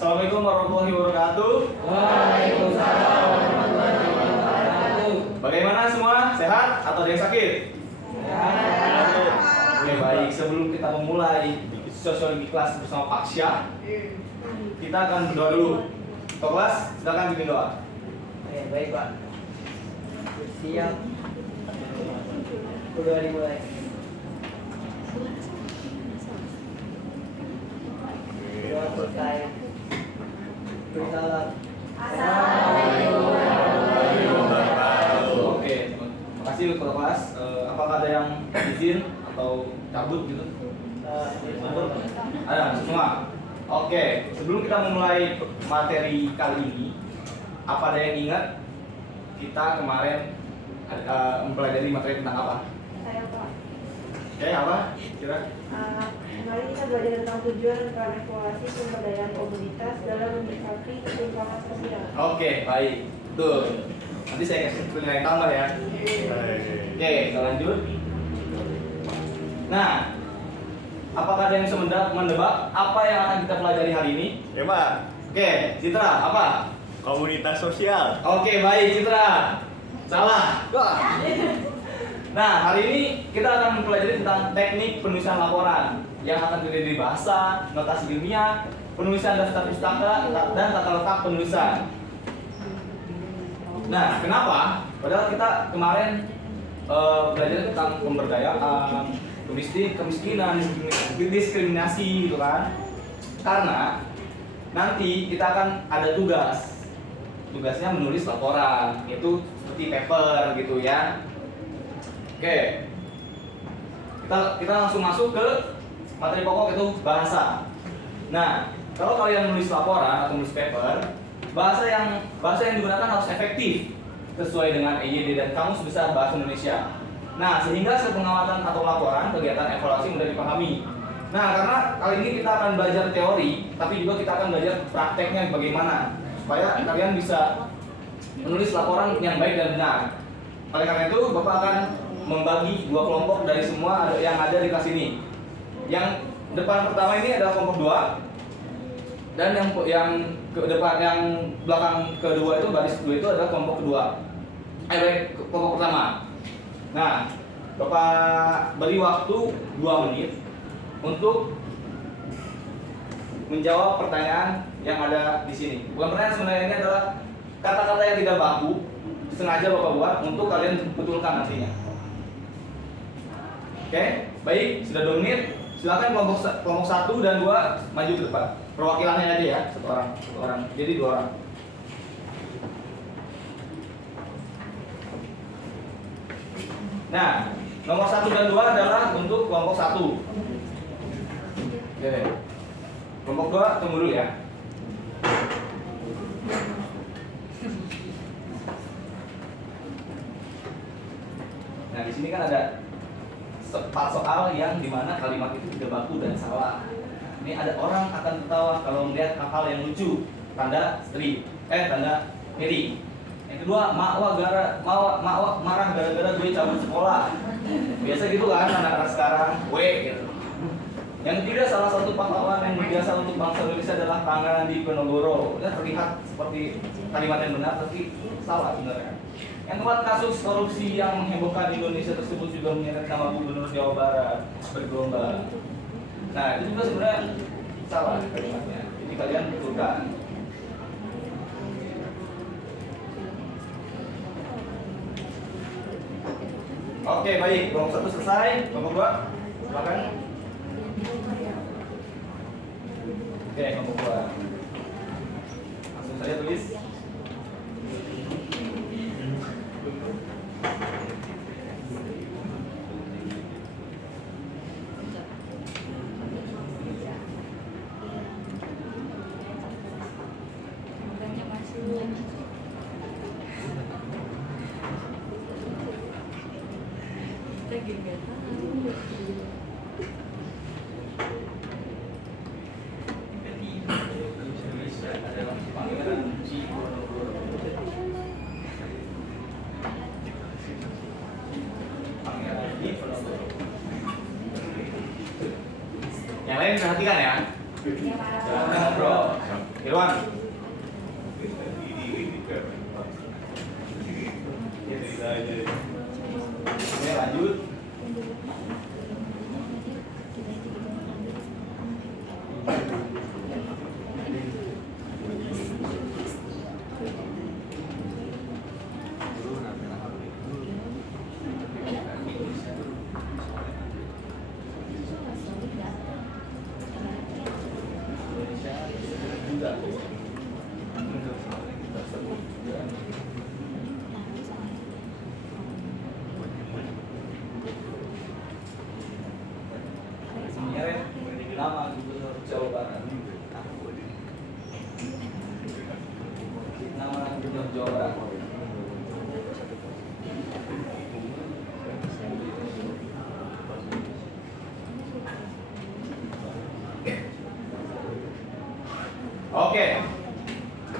Assalamualaikum warahmatullahi wabarakatuh. Waalaikumsalam warahmatullahi wabarakatuh. Bagaimana semua? Sehat atau ada yang sakit? Sehat. Oke, baik. Sebelum kita memulai sosiologi kelas bersama Pak Syah, kita akan berdoa dulu. Ketua kelas, silakan bimbing doa. Oke, baik Pak. Siap. Berdoa dimulai. Doa selesai. Beri salam. Assalamualaikum warahmatullahi wabarakatuh. Oke, terima kasih ketua kelas. Apakah ada yang izin atau cabut gitu? Ada semua. Oke, sebelum kita memulai materi kali ini, apa ada yang ingat kita kemarin mempelajari materi tentang apa? Saya Pak. Oke, apa? Kira? Kemarin kita belajar tentang tujuan dan peran evaluasi pemberdayaan komunitas dalam menyikapi ketimpangan sosial. Oke, baik. Betul. Nanti saya kasih penilaian tambah ya. Oke, kita lanjut. Nah, apakah ada yang bisa mendebak apa yang akan kita pelajari hari ini? Ya Pak, Oke, Citra, apa? komunitas sosial. Oke, baik Citra. Salah. Nah, hari ini kita akan mempelajari tentang teknik penulisan laporan yang akan terdiri dari bahasa, notasi ilmiah, penulisan daftar pustaka, dan tata letak penulisan. Nah, kenapa? Padahal kita kemarin belajar tentang pemberdayaan, kemiskinan, diskriminasi gitu kan. Karena nanti kita akan ada tugas. Tugasnya menulis laporan, itu seperti paper gitu ya. Oke. Kita langsung masuk ke materi pokok, itu bahasa. Nah, kalau kalian menulis laporan atau menulis paper, bahasa yang digunakan harus efektif sesuai dengan EYD dan Kamus Besar Bahasa Indonesia. Nah, sehingga hasil pengamatan atau laporan kegiatan evaluasi mudah dipahami. Nah, karena kali ini kita akan belajar teori, tapi juga kita akan belajar prakteknya bagaimana supaya kalian bisa menulis laporan yang baik dan benar. Oleh karena itu, Bapak akan membagi dua kelompok dari semua yang ada di kelas ini. Yang depan pertama ini adalah kelompok 2, dan yang ke depan, yang belakang kedua itu baris kedua itu adalah kelompok kedua. Kelompok pertama. Nah, Bapak beri waktu 2 menit untuk menjawab pertanyaan yang ada di sini. Bukan pertanyaan, sebenarnya ini adalah kata-kata yang tidak baku, sengaja Bapak buat untuk kalian betulkan nantinya. Oke, baik, sudah 2 menit. Silakan kelompok 1 dan 2 maju ke depan. Perwakilannya aja ya, satu orang. Jadi 2 orang. Nah, nomor 1 dan 2 adalah untuk kelompok 1. Oke. Kelompok 2 tunggu dulu ya. Nah, di sini kan ada 4 soal yang dimana kalimat itu tidak baku dan salah. Ini ada orang akan tertawa kalau melihat hal-hal yang lucu, tanda tanda miring. Yang kedua, mak marah gara-gara gue cabut sekolah. Biasa gitu kan anak-anak sekarang, gitu. Yang ketiga, salah satu pahlawan yang berjasa untuk bangsa Indonesia adalah Pangeran Diponegoro. Ini terlihat seperti kalimat yang benar, tapi salah sebenarnya. Yang keempat, kasus korupsi yang menghebohkan Indonesia tersebut juga menyeret nama Gubernur Jawa Barat bergelombang. Nah, itu juga sebenarnya salah kalimatnya. Jadi kalian betulkan. Oke, baik. Kelompok 1 selesai. Kelompok 2, silakan. Oke, kelompok 2. Langsung saja tulis. Yang lain perhatikan ya. Jangan ngobrol. Oke, Irwan. Oke, lanjut. Menyeret nama Gubernur Jawa Barat. Nama Gubernur Jawa Barat. Oke.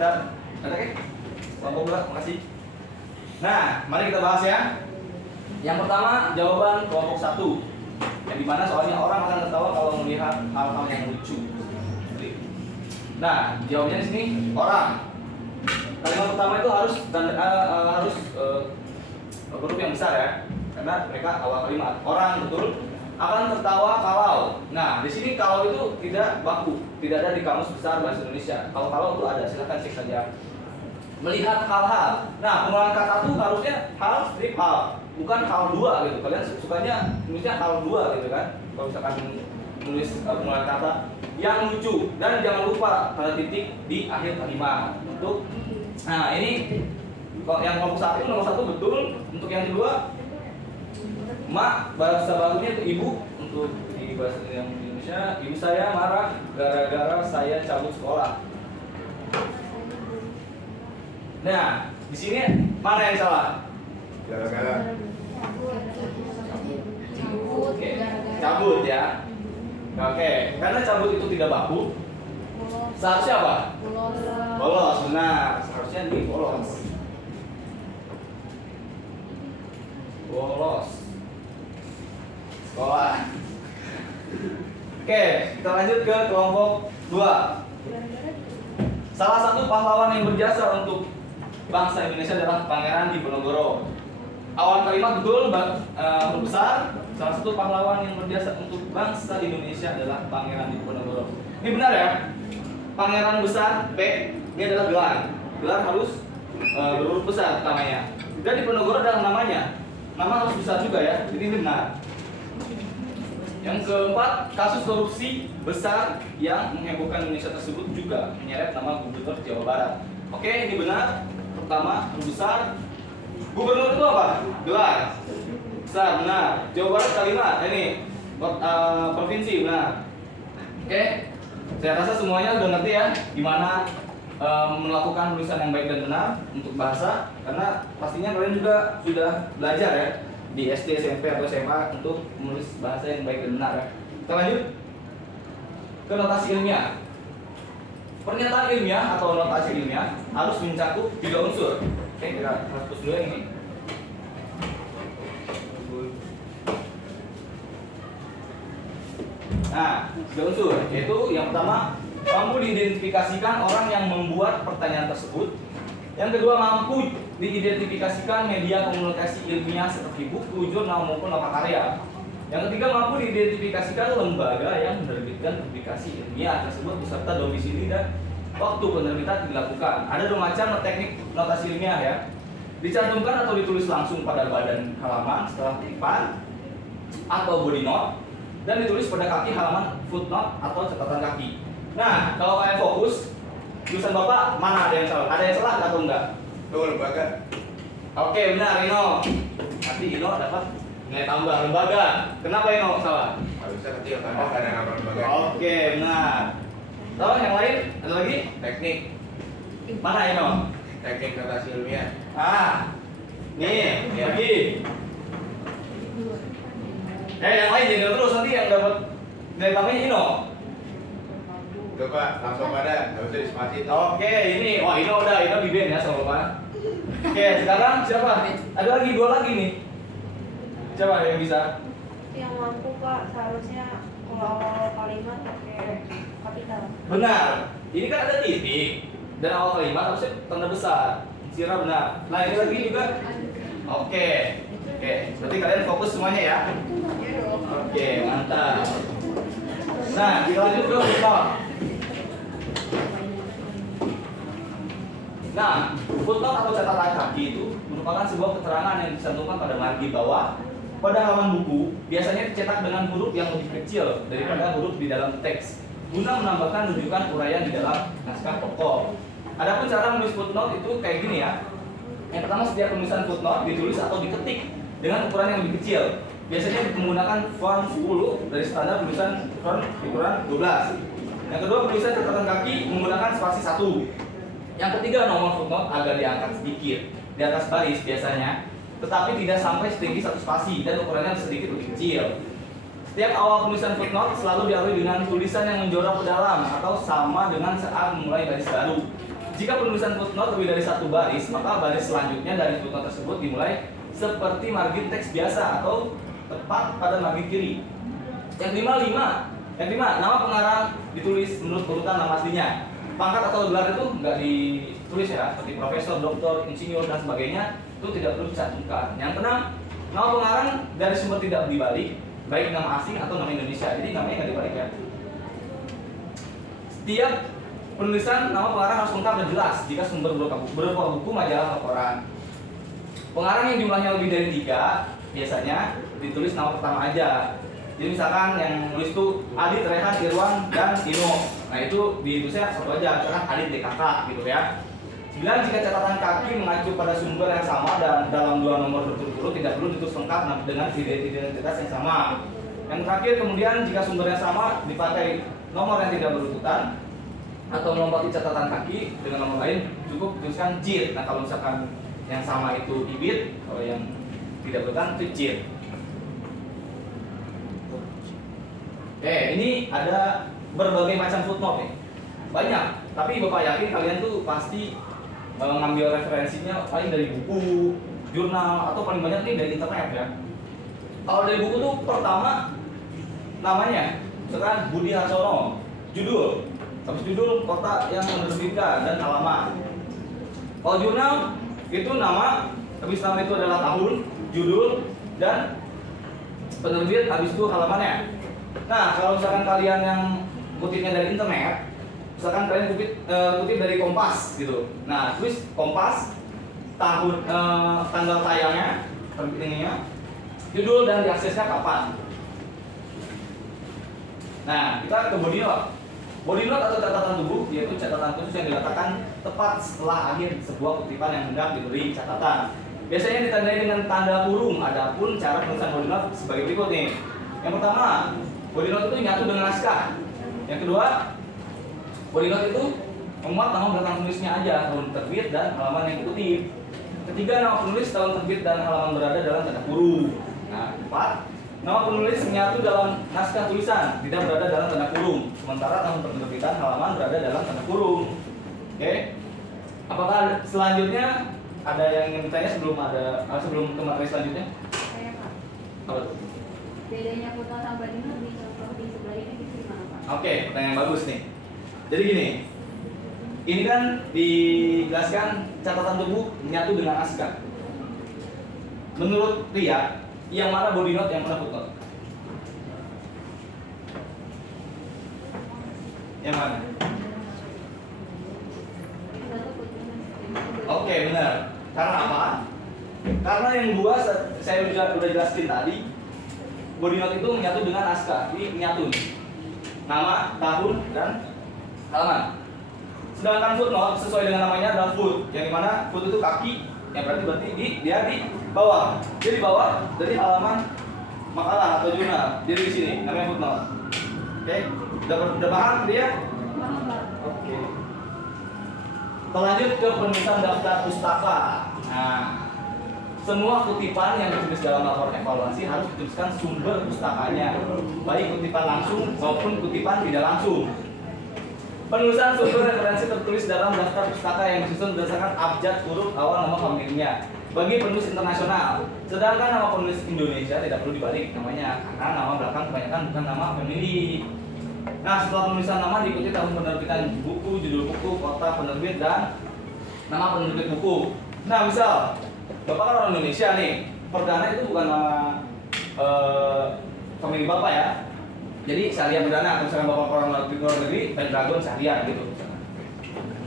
Ada kan? Kelompok 2, makasih. Nah, mari kita bahas ya. Yang pertama, jawaban kelompok 1. Yang dimana soalnya orang akan tertawa kalau melihat hal-hal yang lucu. Nah, jawabnya di sini orang. Kalimat pertama itu harus huruf yang besar ya, karena mereka awal kalimat. Orang betul akan tertawa kalau. Nah, di sini kalau itu tidak baku, tidak ada di kamus besar bahasa Indonesia. Kalau itu ada, silahkan cek saja. Melihat hal-hal. Nah, pengulangan kata itu harusnya hal strip hal, bukan hal dua gitu. Kalian sukanya tulisnya hal dua gitu kan? Kalau misalkan nulis pengulangan kata yang lucu, dan jangan lupa tanda titik di akhir kalimat. Untuk nah ini kalau yang nomor 1 betul. Untuk yang kedua, mak bahasa bakunya itu ibu. Untuk di bahasa Indonesia, ibu saya marah gara-gara saya cabut sekolah. Nah, di sini mana yang salah? Gara-gara. Oke, cabut ya. Oke, karena cabut itu tidak baku. Seharusnya apa? Bolos, benar. Seharusnya ini bolos. Bolos. Sekolah. Oke, kita lanjut ke kelompok 2. Salah satu pahlawan yang berjasa untuk bangsa Indonesia adalah Pangeran Diponegoro. Awal kalimat betul, huruf besar. Salah satu pahlawan yang berjasa untuk bangsa Indonesia adalah Pangeran Diponegoro. Ini benar ya? Pangeran besar P, ini adalah gelar. Gelar harus berhuruf besar pertamanya. Dan Diponegoro adalah namanya. Nama harus besar juga ya. Jadi ini benar. Yang keempat, kasus korupsi besar yang menghebohkan Indonesia tersebut juga menyeret nama Gubernur Jawa Barat. Oke, ini benar. Pertama, besar. Gubernur itu apa? Gelar. Besar, benar. Jawa Barat kalimat, ini provinsi, benar. Oke, saya rasa semuanya udah ngerti ya gimana melakukan tulisan yang baik dan benar untuk bahasa, karena pastinya kalian juga sudah belajar ya di SD, SMP, atau SMA untuk menulis bahasa yang baik dan benar ya. Kita lanjut ke notasi ilmiah. Pernyataan ilmiah atau notasi ilmiah harus mencakup 3 unsur. Oke, kita hapus dulu yang ini. Nah, 3 unsur, yaitu yang pertama, mampu diidentifikasikan orang yang membuat pertanyaan tersebut. Yang kedua, mampu diidentifikasikan media komunikasi ilmiah seperti buku, jurnal maupun karya. Yang ketiga, mampu diidentifikasikan lembaga yang menerbitkan publikasi ilmiah tersebut beserta domisili dan waktu penerbitan dilakukan. Ada 2 macam teknik notasi ilmiah ya. Dicantumkan atau ditulis langsung pada badan halaman setelah kutipan atau body note, dan ditulis pada kaki halaman footnote atau catatan kaki. Nah, kalau kalian fokus, tulisan Bapak mana ada yang salah? Ada yang salah atau enggak? Tuh, lembaga. Oke, benar Ino. Nanti Ino dapat nilai tambah lembaga. Kenapa Ino salah? Harusnya kecil karena ada nama lembaga. Oke, benar. Tahu yang lain? Ada lagi? Teknik. Mana Ino? Teknik notasi ilmiah. Nih, lagi. Yang lain jangan terus, nanti yang dapat nilai tambahnya Ino. Udah Pak, langsung pada. Nggak usah dispasi itu. Oke, ini. Wah, Ino di band ya sama Bapak. Oke, sekarang siapa? Ada lagi 2 lagi nih. Siapa yang bisa? Yang mampu Pak, seharusnya kalau awal kalimat pakai kapital. Benar. ini kan ada titik dan awal kalimat harusnya tanda besar. Sira benar. Nah ini lagi juga. Oke, berarti kalian fokus semuanya ya. Oke, mantap. Nah, kita lanjut ke footnote. Nah, footnote atau catatan kaki itu merupakan sebuah keterangan yang dicantumkan pada margi bawah pada halaman buku, biasanya dicetak dengan huruf yang lebih kecil daripada huruf di dalam teks, guna menambahkan rujukan uraian di dalam naskah pokok. Adapun cara menulis footnote itu kayak gini ya. Yang pertama, setiap penulisan footnote ditulis atau diketik dengan ukuran yang lebih kecil. Biasanya menggunakan font 10 dari standar penulisan font ukuran 12. Yang kedua, penulisan catatan kaki menggunakan spasi 1. Yang ketiga, nomor footnote agak diangkat sedikit di atas baris biasanya, tetapi tidak sampai setinggi 1 spasi dan ukurannya sedikit lebih kecil. Setiap awal penulisan footnote selalu diawali dengan tulisan yang menjorok ke dalam atau sama dengan saat memulai baris baru. Jika penulisan footnote lebih dari 1 baris, maka baris selanjutnya dari footnote tersebut dimulai seperti margin teks biasa atau tepat pada margin kiri. Yang kelima, nama pengarang ditulis menurut urutan nama aslinya. Pangkat atau gelar itu nggak ditulis ya, seperti profesor, doktor, insinyur dan sebagainya, itu tidak perlu dicantumkan. Yang keenam, nama pengarang dari sumber tidak dibalik, baik nama asing atau nama Indonesia. Jadi namanya nggak dibalik ya. Setiap penulisan nama pengarang harus lengkap dan jelas jika sumber berupa buku, majalah, atau koran. Pengarang yang jumlahnya lebih dari 3 biasanya ditulis nama pertama aja. Jadi misalkan yang nulis itu Adit, Rehan, Irwan, dan Dino. Nah itu ditulisnya satu aja, misalkan Adit DKK gitu ya. 9, jika catatan kaki mengacu pada sumber yang sama dan dalam 2 nomor berturut-turut tidak perlu ditulis lengkap dengan identitas yang sama. Yang terakhir, kemudian jika sumber yang sama dipakai nomor yang tidak berurutan atau melompati catatan kaki dengan nomor lain, cukup tuliskan JIT. Nah kalau misalkan yang sama itu IBIT, kalau yang tidak berurutan itu JIT. Oke, ini ada berbagai macam footnote nih. Banyak, tapi Bapak yakin kalian tuh pasti ngambil referensinya paling dari buku, jurnal, atau paling banyak nih dari internet ya. Kalau dari buku tuh pertama namanya, misalkan Budi Harsono, judul, habis judul, kota yang menerbitkan, dan alamat. Kalau jurnal itu nama, habis nama itu adalah tahun, judul, dan penerbit, habis itu halamannya. Nah, kalau misalkan kalian yang kutipnya dari internet, misalkan kalian kutip dari Kompas gitu. Nah, tulis Kompas, tahun, tanggal tayangnya, terbitnya, judul, dan diaksesnya kapan. Nah, kita ke body note. Body note atau catatan tubuh yaitu catatan khusus yang diletakkan tepat setelah akhir sebuah kutipan yang hendak diberi catatan. Biasanya ditandai dengan tanda kurung. Adapun cara penulisan body note sebagai berikut nih. Yang pertama, body note itu nyatu dengan naskah. Yang kedua, body note itu memuat nama belakang penulisnya aja, tahun terbit dan halaman yang dikutip. Ketiga, nama penulis, tahun terbit dan halaman berada dalam tanda kurung. Nah, 4, nama penulis menyatu dalam naskah tulisan, tidak berada dalam tanda kurung. Sementara tahun penerbitan halaman berada dalam tanda kurung. Oke? Apakah selanjutnya ada yang ingin bertanya sebelum ke materi selanjutnya? Saya Pak, Apa tuh? bedanya footnote sama body note di contoh di sebelah ini di gimana Pak? Oke, pertanyaan bagus nih. Jadi gini, ini kan dijelaskan catatan tubuh menyatu dengan naskah. Menurut Ria, yang mana body note, yang mana footnote? Yang mana? Satu footnote. Oke, benar. Karena apa? Karena yang dua saya udah jelasin tadi, body note itu menyatu dengan naskah. Ini menyatu nih. Nama, tahun, dan halaman. Sedangkan footnote sesuai dengan namanya adalah foot, yang dimana foot itu kaki, yang berarti dia di bawah. Dia di bawah dari halaman makalah atau jurnal. Jadi di sini namanya footnote. Oke, udah paham dia? Paham Pak? Oke. Lanjut ke penulisan daftar pustaka. Nah, semua kutipan yang ditulis dalam laporan evaluasi harus dituliskan sumber pustakanya, baik kutipan langsung maupun kutipan tidak langsung. Penulisan sumber referensi tertulis dalam daftar pustaka yang disusun berdasarkan abjad huruf awal nama familinya bagi penulis internasional. Sedangkan nama penulis Indonesia tidak perlu dibalik namanya, karena nama belakang kebanyakan bukan nama family. Nah, setelah penulisan nama diikuti tahun penerbitan buku, judul buku, kota penerbit, dan nama penerbit buku. Nah, misal Bapak kan orang Indonesia nih, perdana itu bukan nama famili Bapak ya. Jadi Syariah perdana, kalau misalkan Bapak orang luar negeri, Pendragon Syariah gitu.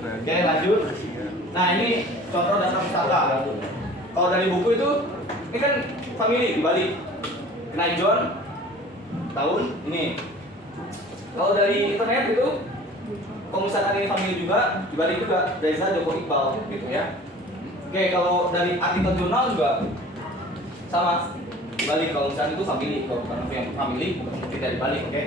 Oke, lanjut. Nah, ini contoh data pustaka. Kalau dari buku itu, ini kan famili dibalik. Knight John tahun ini. Kalau dari internet itu, kalau misalkan ini famili juga, dibalik juga Reza Joko Iqbal gitu ya. Oke, kalau dari artikel jurnal juga sama. Dibalik kalau misalkan itu famili, kalau bukan yang famili tidak dibalik, oke.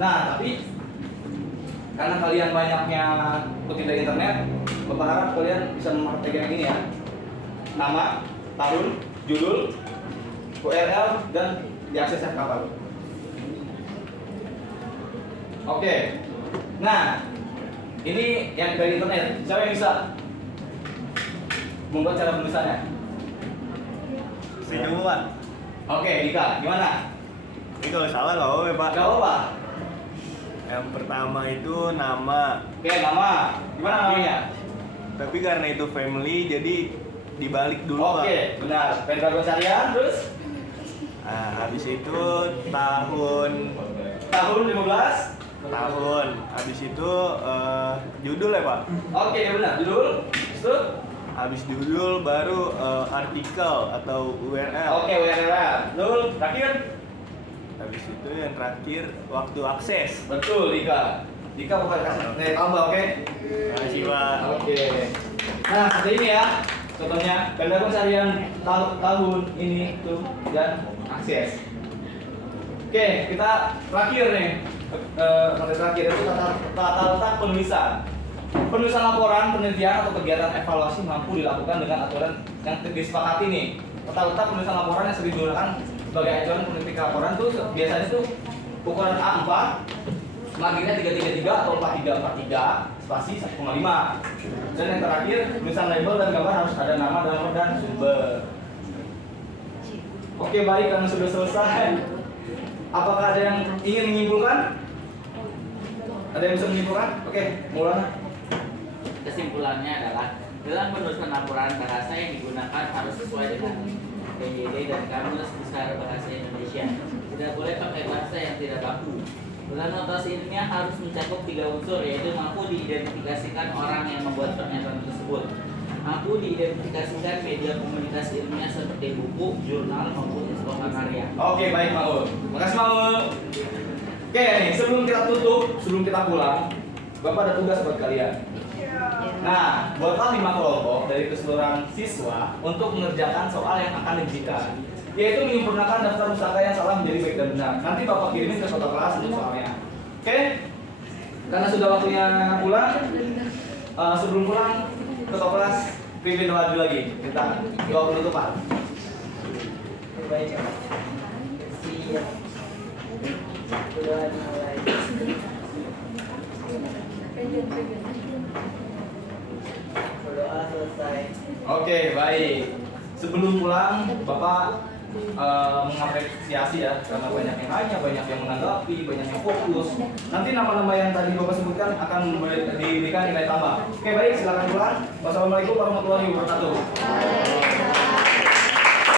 Nah, tapi karena kalian banyaknya kutip dari internet, Bapak harap kalian bisa memperhatikan ini ya. Nama, tahun, judul, URL, dan diakses kapan. Oke. Nah, ini yang dari internet. Siapa yang bisa membuat cara penulisannya? Senyuman. Oke, Dika, gimana? Ini kalau salah nggak apa-apa, Pak. Gak apa. Yang pertama itu nama. Oke, nama. Gimana namanya? Tapi karena itu family, jadi dibalik dulu, Pak. Oke, benar. Pendragon Syariah, terus Nah, habis itu tahun. tahun 15. Habis itu judul ya, Pak. Oke, benar. Judul. Terus Habis judul baru artikel atau URL. oke, URL. Terus terakhir. Habis itu yang terakhir waktu akses. Betul, Dika. Dika bakal kasih nilai tambah, oke? Terima kasih, Pak. Oke. Nah, seperti ini ya. Contohnya, Pendragon Syariah tahun ini tuh dan akses. Oke, kita terakhir nih. Materi terakhir itu tata letak penulisan. Penulisan laporan, penelitian atau kegiatan evaluasi mampu dilakukan dengan aturan yang disepakati nih. Tata letak penulisan laporan yang sering digunakan sebagai acuan peneliti laporan tuh biasanya tuh ukuran A4, marginnya 333 atau 4343, spasi 1,5. Dan yang terakhir, tulisan label dan gambar harus ada nama dan sumber. Oke, baik, karena sudah selesai. Apakah ada yang ingin menyimpulkan? Ada yang bisa menyimpulkan? Oke, mulai. Kesimpulannya adalah dalam penulisan laporan bahasa yang digunakan harus sesuai dengan PJJ dan Kamus Besar Bahasa Indonesia. Tidak boleh pakai bahasa yang tidak baku. Dalam notasi ilmiah harus mencakup 3 unsur, yaitu mampu diidentifikasikan orang yang membuat pernyataan tersebut, mampu diidentifikasikan media komunikasi ilmiah seperti buku, jurnal, maupun instrumen karya. Oke, baik, Maul. Makasih, Maul. Oke, nih, sebelum kita tutup, sebelum kita pulang, Bapak ada tugas buat kalian. Nah, buatlah 5 kelompok dari keseluruhan siswa untuk mengerjakan soal yang akan diujikan, yaitu menyempurnakan daftar pustaka yang salah menjadi baik dan benar. Nanti Bapak kirimin ke kota kelas untuk soalnya. Oke? Karena sudah waktunya pulang, sebelum pulang ke kota kelas, pimpin doa dulu lagi. Kita doa penutupan. Baik ya. Siap. Sudah dimulai. Berdoa selesai. Oke, baik. Sebelum pulang, Bapak mengapresiasi ya, karena banyak yang nanya, banyak yang menanggapi, banyak yang fokus. Nanti nama-nama yang tadi Bapak sebutkan akan diberikan nilai tambah. Oke, baik, silakan pulang. Wassalamualaikum warahmatullahi wabarakatuh.